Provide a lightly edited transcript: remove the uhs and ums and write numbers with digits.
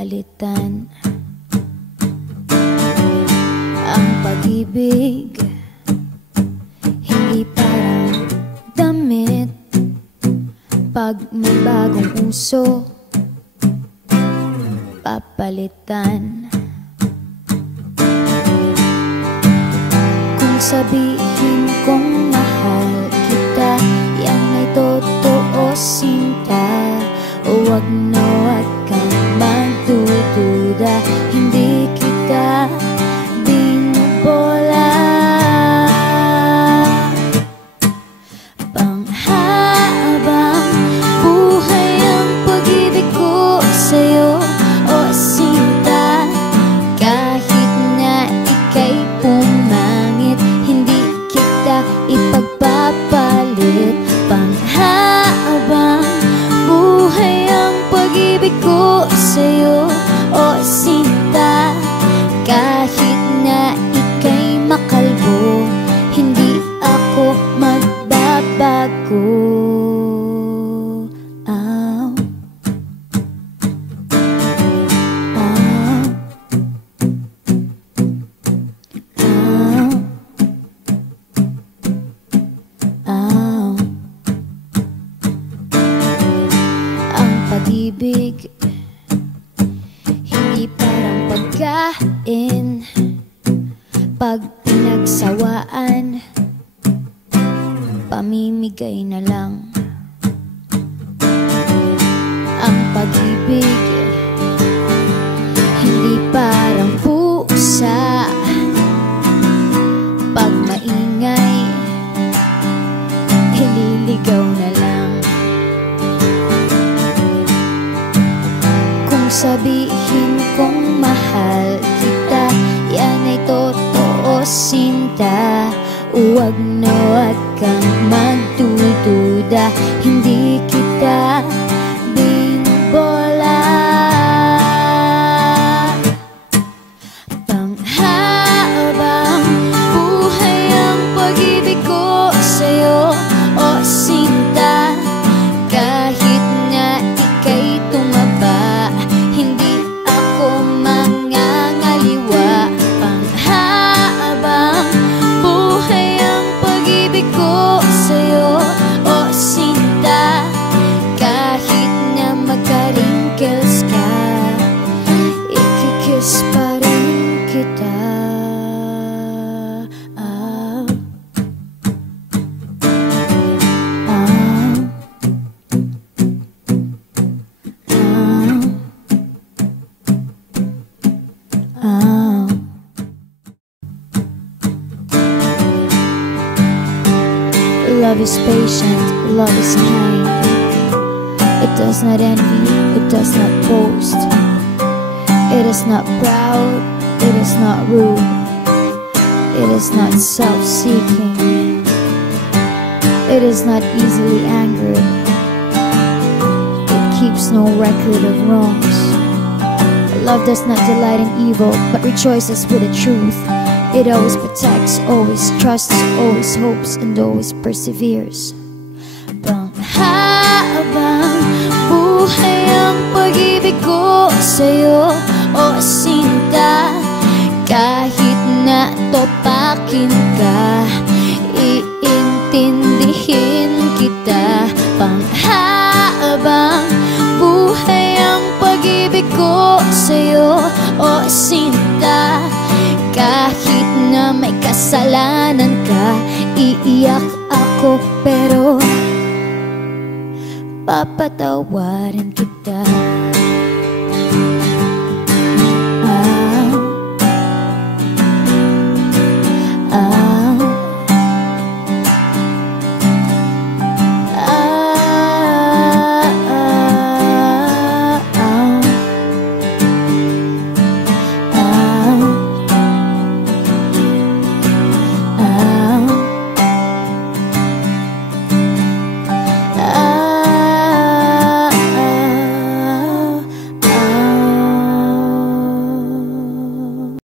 papalitan ang pag-ibig. Hindi parang damit pag may bagong uso, papalitan. Kung sabihin kong mahal kita, yan ay totoo, sinta. Huwag na huwag kang magdududa, hindi kita binubola. Panghabang buhay ang pag-ibig ko sa'yo, o sinta. Kahit na ika'y pumangit, hindi kita ipagpapalit. Panghabang buhay ang pag-ibig ko sa'yo, o sinta. Kahit na ika'y makalbo, hindi ako magbabago. Ang pag-ibig hindi parang pagkain, pag pinagsawaan, pamimigay na lang. Ang pag-ibig hindi parang pusa, pag maingay, ililigaw na lang. Kung sabihin kong mahal kita, yan ay totoo, sinta. Huwag na huwag kang magdududa, hindi kita binubola. Panghabang buhay ang pag-ibig ko sa'yo, o sinta. Kahit na ika'y tumaba, hindi ako mangangaliwa. Panghabang buhay ang pag-ibig ko sa'yo, o sinta. Kahit na magka-wrinkles ka, ikikiss pa rin kita. Love is patient, love is kind. It does not envy, it does not boast. It is not proud, it is not rude. It is not self-seeking. It is not easily angered. It keeps no record of wrongs. Love does not delight in evil, but rejoices with the truth. It always protects, always trusts, always hopes, and always perseveres. Panghabang buhay ang pag-ibig ko sa'yo, o sinta. Kahit na topakin ka, iintindihin kita. Panghabang buhay ang pag-ibig ko sa'yo, o sinta. Kahit na may kasalanan ka, iiyak ako pero papatawarin kita.